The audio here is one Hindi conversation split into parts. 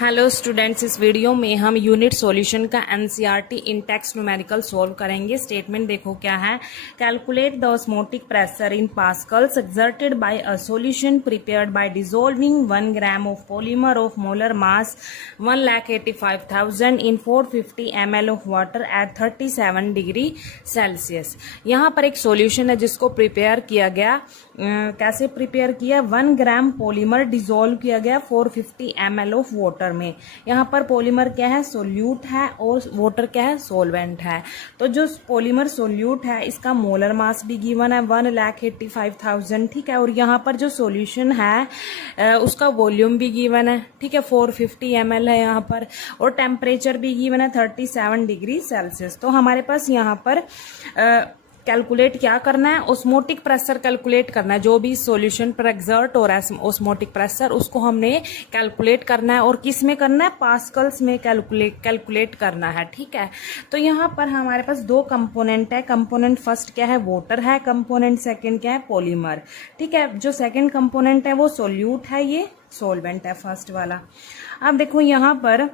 हेलो स्टूडेंट्स, इस वीडियो में हम यूनिट सॉल्यूशन का NCERT in text numerical solve करेंगे। स्टेटमेंट देखो क्या है। Calculate the osmotic pressure in pascals exerted by a solution prepared by dissolving 1 gram of polymer of molar mass 1,85,000 in 450 ml of water at 37 degree Celsius. यहाँ पर एक सॉल्यूशन है जिसको प्रिपेयर किया गया। कैसे प्रिपेयर किया? 1 ग्राम पॉलीमर डिसॉल्व किया गया 450 ml ऑफ वाटर में। यहाँ पर पॉलीमर क्या है? सोल्यूट है, और वाटर क्या है? सोलवेंट है। तो जो पॉलीमर सोल्यूट है इसका मोलर मास भी गिवन है 1,85,000, ठीक है। और यहाँ पर जो सॉल्यूशन है उसका वॉल्यूम भी गिवन है, ठीक है, 450 ml है यहाँ पर, और टेम्परेचर भी गिवन है 37 डिग्री सेल्सियस। तो हमारे पास यहाँ पर कैलकुलेट क्या करना है? ऑस्मोटिक प्रेशर कैलकुलेट करना है। जो भी सॉल्यूशन पर एक्सर्ट हो रहा है ऑस्मोटिक प्रेशर, उसको हमने कैलकुलेट करना है। और किस में करना है? पास्कल्स में कैलकुलेट करना है, ठीक है। तो यहाँ पर हमारे पास दो कंपोनेंट है। कंपोनेंट फर्स्ट क्या है? वाटर है। कंपोनेंट सेकंड क्या है? पॉलीमर, ठीक है। जो सेकंड कंपोनेंट है वो सोल्यूट है, ये सोलवेंट है फर्स्ट वाला। अब देखो यहाँ पर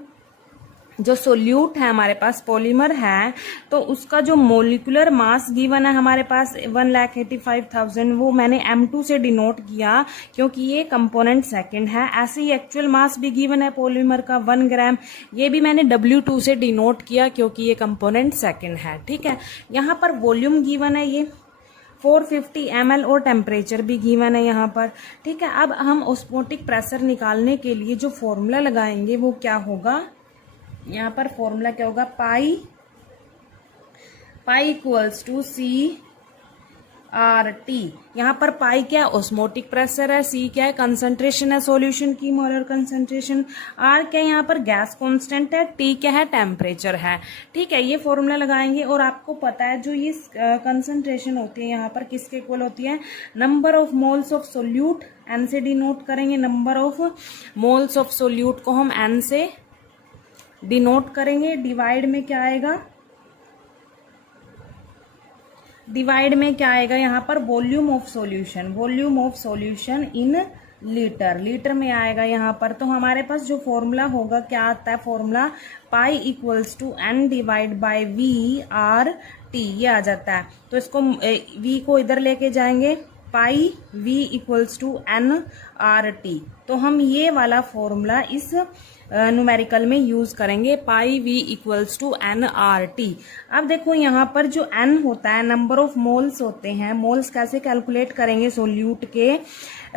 जो सोल्यूट है हमारे पास, पॉलीमर है, तो उसका जो मोलिकुलर मास गिवन है हमारे पास 1,85,000, वो मैंने M2 से डिनोट किया क्योंकि ये कंपोनेंट सेकंड है। ऐसे ही एक्चुअल मास भी गिवन है पॉलीमर का 1 ग्राम, ये भी मैंने W2 से डिनोट किया क्योंकि ये कंपोनेंट सेकंड है, ठीक है। यहाँ पर वॉल्यूम गिवन है ये 450 ml, और टेम्परेचर भी गिवन है यहाँ पर, ठीक है। अब हम ऑस्मोटिक प्रेशर निकालने के लिए जो फॉर्मूला लगाएंगे वो क्या होगा? यहाँ पर फॉर्मूला क्या होगा? Pi equals to C R T. यहाँ पर पाई क्या है? ऑस्मोटिक प्रेशर है। सी क्या है? कंसंट्रेशन है सॉल्यूशन की, मोलर कंसंट्रेशन। आर क्या है? यहाँ पर गैस कांस्टेंट है। टी क्या है? टेम्परेचर है, ठीक है। ये फॉर्मूला लगाएंगे, और आपको पता है जो ये कंसंट्रेशन होती है यहाँ पर किसके इक्वल होती है? Number of moles of solute, n से डिनोट करेंगे। Number of moles of solute को हम एन से डिनोट करेंगे। डिवाइड में क्या आएगा? डिवाइड में क्या आएगा यहाँ पर? Volume of solution in litre, litre में आएगा यहाँ पर। तो हमारे पास जो फॉर्मूला होगा क्या आता है? Formula pi equals to n divide by V R T, ये आ जाता है। तो इसको वी को इधर लेके जाएंगे, pi V equals to n R T. तो हम ये वाला फॉर्मूला इस न्यूमेरिकल में यूज करेंगे, pi V equals to n R T. अब देखो यहाँ पर जो एन होता है, नंबर ऑफ मोल्स होते हैं। मोल्स कैसे कैलकुलेट करेंगे? सोल्यूट के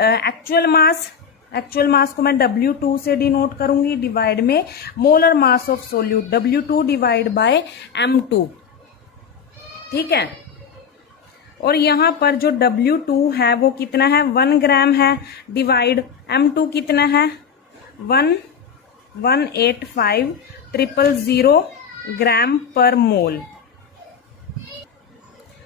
एक्चुअल मास को मैं W2 से डिनोट करूंगी, डिवाइड में molar mass of solute W2 divide by M2, ठीक है। और यहाँ पर जो W2 है वो कितना है? 1 ग्राम है, डिवाइड M2 कितना है? 1,185,000 ग्राम पर मोल।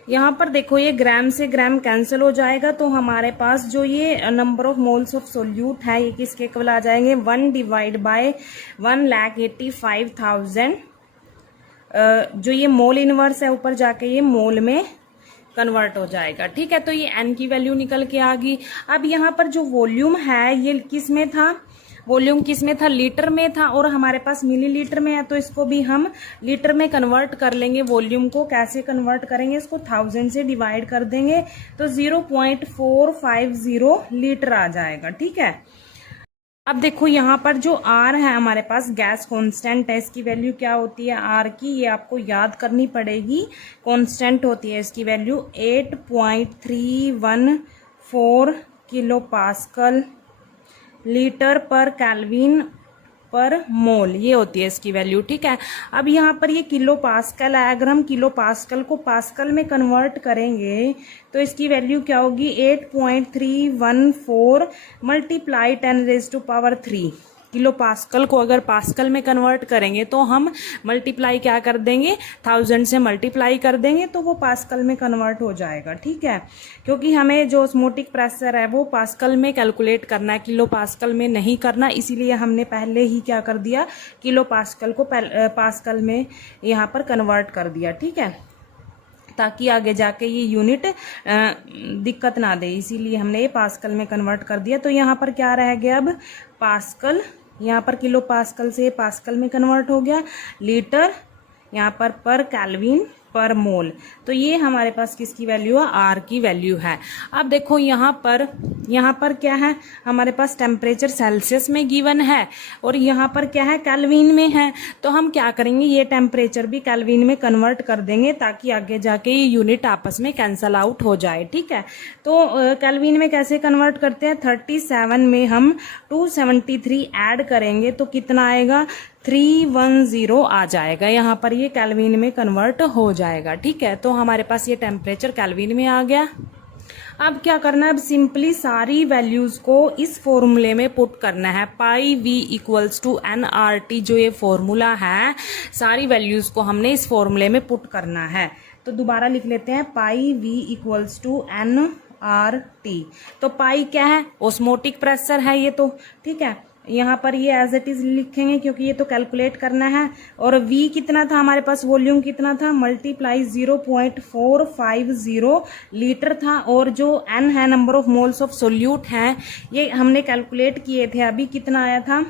यहाँ पर देखो ये ग्राम से ग्राम कैंसिल हो जाएगा, तो हमारे पास जो ये number of moles of solute है ये किसके इक्वल आ जाएंगे? 1 डिवाइड बाय 1,85,000। जो ये मोल इनवर्स है ऊपर जाके ये मोल में कन्वर्ट हो जाएगा, ठीक है। तो ये एन की वैल्यू निकल के आ गई। अब यहाँ पर जो वॉल्यूम है ये किस में था? वॉल्यूम किस में था? लीटर में था, और हमारे पास मिलीलीटर में है, तो इसको भी हम लीटर में कन्वर्ट कर लेंगे। वॉल्यूम को कैसे कन्वर्ट करेंगे? इसको 1000 से डिवाइड कर देंगे तो 0.450 लीटर आ जाएगा, ठीक है। अब देखो यहाँ पर जो R है हमारे पास, गैस कांस्टेंट है, इसकी वैल्यू क्या होती है? R की ये आपको याद करनी पड़ेगी। कांस्टेंट होती है इसकी वैल्यू 8.314 किलो पास्कल लीटर पर केल्विन पर मोल, ये होती है इसकी वैल्यू, ठीक है। अब यहाँ पर ये किलो पास्कल है। अगर हम किलो पास्कल को पास्कल में कन्वर्ट करेंगे तो इसकी वैल्यू क्या होगी? 8.314 मल्टीप्लाई 10⁻³ किलो पास्कल को अगर पास्कल में कन्वर्ट करेंगे तो हम मल्टीप्लाई क्या कर देंगे? 1000 से मल्टीप्लाई कर देंगे तो वो पास्कल में कन्वर्ट हो जाएगा, ठीक है। क्योंकि हमें जो ऑस्मोटिक प्रेशर है वो पास्कल में कैलकुलेट करना है, किलो पास्कल में नहीं करना, इसीलिए हमने पहले ही क्या कर दिया? किलो पास्कल को पास्कल में यहाँ पर कन्वर्ट कर दिया, ठीक है, ताकि आगे जाके ये यूनिट दिक्कत ना दे, इसीलिए हमने ये पास्कल में कन्वर्ट कर दिया। तो यहाँ पर क्या रह गया? अब पास्कल यहाँ पर किलो पास्कल से पास्कल में कन्वर्ट हो गया, लीटर यहाँ पर केल्विन पर मोल। तो ये हमारे पास किसकी वैल्यू है, आर की वैल्यू है। अब देखो यहाँ पर क्या है, हमारे पास टेम्परेचर सेल्सियस में गिवन है और यहाँ पर क्या है, केल्विन में है। तो हम क्या करेंगे, ये टेम्परेचर भी केल्विन में कन्वर्ट कर देंगे ताकि आगे जाके ये यूनिट आपस में कैंसल आउट हो जाए। ठीक है, तो केल्विन में कैसे कन्वर्ट करते हैं, 37 में हम 273 ऐड करेंगे तो कितना आएगा, 310 आ जाएगा। यहाँ पर ये केल्विन में कन्वर्ट हो जाएगा। ठीक है, तो हमारे पास ये टेम्परेचर केल्विन में आ गया। अब क्या करना है, अब सिंपली सारी वैल्यूज को इस फॉर्मूले में पुट करना है। पाई वी इक्वल्स टू nRT, जो ये फॉर्मूला है, सारी वैल्यूज को हमने इस फॉर्मूले में पुट करना है। तो दोबारा लिख लेते हैं, पाई वी इक्वल्स टू nRT। तो पाई क्या है, ऑस्मोटिक प्रेशर है ये तो। ठीक है, यहाँ पर ये एज इट इज लिखेंगे क्योंकि ये तो कैलकुलेट करना है। और V कितना था हमारे पास, वॉल्यूम कितना था, मल्टीप्लाई 0.450 लीटर था। और जो N है, number of moles of solute हैं, ये हमने कैलकुलेट किए थे अभी, कितना आया था,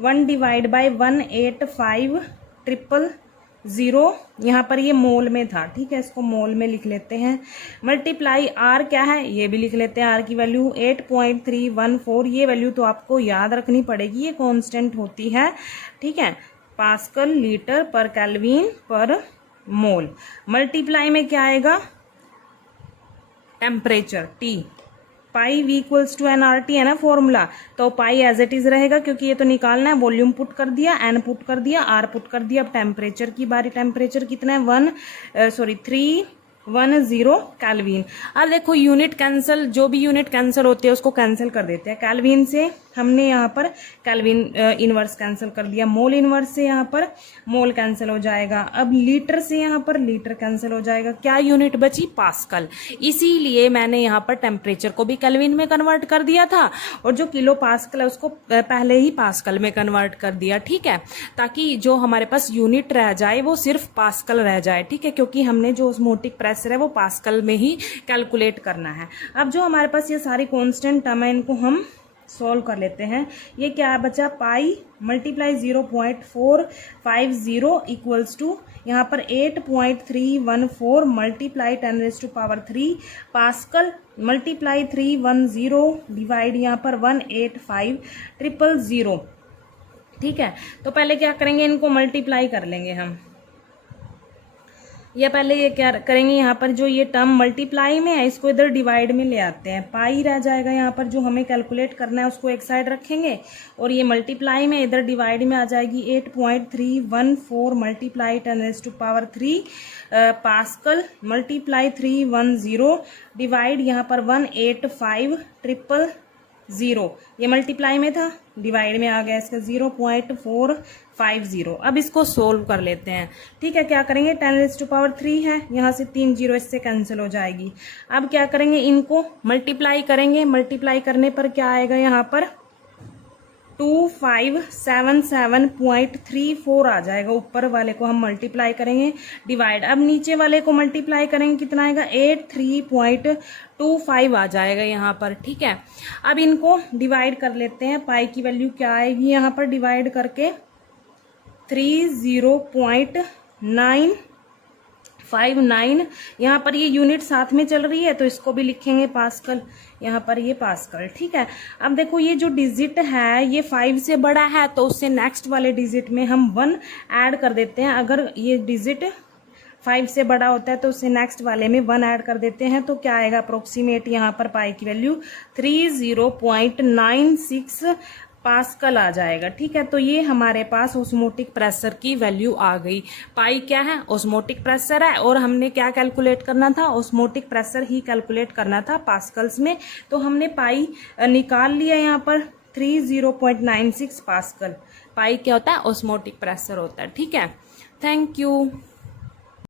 1/185,000। यहाँ पर ये मोल में था। ठीक है, इसको मोल में लिख लेते हैं। मल्टीप्लाई R क्या है, ये भी लिख लेते हैं, R की वैल्यू 8.314। ये वैल्यू तो आपको याद रखनी पड़ेगी, ये कांस्टेंट होती है। ठीक है, पास्कल लीटर पर केल्विन पर मोल। मल्टीप्लाई में क्या आएगा, temperature T, pi V equals to nRT है ना फॉर्मूला, तो पाई एज इट इज रहेगा क्योंकि ये तो निकालना है। वॉल्यूम पुट कर दिया, n पुट कर दिया, r पुट कर दिया। अब टेम्परेचर की बारी, टेम्परेचर कितना है, 310 केल्विन। अब देखो यूनिट कैंसिल, जो भी यूनिट कैंसिल होते हैं उसको कैंसिल कर देते हैं। केल्विन से हमने यहाँ पर केल्विन इनवर्स कैंसिल कर दिया, मोल इनवर्स से यहाँ पर मोल कैंसिल हो जाएगा। अब लीटर से यहाँ पर लीटर कैंसिल हो जाएगा। क्या यूनिट बची, पास्कल। इसीलिए मैंने यहाँ पर टेम्परेचर को भी केल्विन में कन्वर्ट कर दिया था और जो किलो पास्कल है उसको पहले ही पास्कल में कन्वर्ट कर दिया। ठीक है, ताकि जो हमारे पास यूनिट रह जाए वो सिर्फ पास्कल रह जाए। ठीक है, क्योंकि हमने जो ऑस्मोटिक प्रेशर है वो पास्कल में ही कैलकुलेट करना है। अब जो हमारे पास ये सारी कॉन्स्टेंट टर्म है, इनको हम सॉल्व कर लेते हैं। ये क्या बचा, पाई मल्टीप्लाई 0.450 इक्वल्स टू यहाँ पर 8.314 मल्टीप्लाई 10⁻³ पास्कल मल्टीप्लाई 310 डिवाइड यहाँ पर 185,000। ठीक है, तो पहले क्या करेंगे, इनको मल्टीप्लाई कर लेंगे हम। या पहले ये क्या करेंगे, यहाँ पर जो ये टर्म मल्टीप्लाई में है इसको इधर डिवाइड में ले आते हैं। पाई रह जाएगा, यहाँ पर जो हमें कैलकुलेट करना है उसको एक साइड रखेंगे और ये मल्टीप्लाई में इधर डिवाइड में आ जाएगी। 8.314 मल्टीप्लाई 10⁻³ पास्कल मल्टीप्लाई 310 डिवाइड यहाँ पर 185,000। ये मल्टीप्लाई में था, डिवाइड में आ गया इसका 0.450। अब इसको सोल्व कर लेते हैं। ठीक है, क्या करेंगे, 10⁻³ है, यहाँ से 3 जीरो इससे कैंसिल हो जाएगी। अब क्या करेंगे, इनको मल्टीप्लाई करेंगे। मल्टीप्लाई करने पर क्या आएगा, यहाँ पर 2577.34 आ जाएगा। ऊपर वाले को हम मल्टीप्लाई करेंगे, डिवाइड। अब नीचे वाले को मल्टीप्लाई करेंगे, कितना आएगा, 83.25 आ जाएगा यहाँ पर। ठीक है, अब इनको डिवाइड कर लेते हैं। पाई की वैल्यू क्या आएगी, यहाँ पर डिवाइड करके 30.959। यहाँ पर ये यूनिट साथ में चल रही है तो इसको भी लिखेंगे पास्कल, यहाँ पर ये पास्कल। ठीक है, अब देखो ये जो डिजिट है ये 5 से बड़ा है तो उससे नेक्स्ट वाले डिजिट में हम 1 ऐड कर देते हैं। अगर ये डिजिट 5 से बड़ा होता है तो उससे नेक्स्ट वाले में 1 ऐड कर देते हैं। तो क्या आएगा, अप्रोक्सीमेट यहाँ पर पाई की वैल्यू 30.96 पास्कल आ जाएगा। ठीक है, तो ये हमारे पास ऑस्मोटिक प्रेशर की वैल्यू आ गई। पाई क्या है, ऑस्मोटिक प्रेशर है और हमने क्या कैलकुलेट करना था, ऑस्मोटिक प्रेशर ही कैलकुलेट करना था पास्कल्स में। तो हमने पाई निकाल लिया, यहाँ पर 30.96 पास्कल। पाई क्या होता है, ऑस्मोटिक प्रेशर होता है। ठीक है, थैंक यू।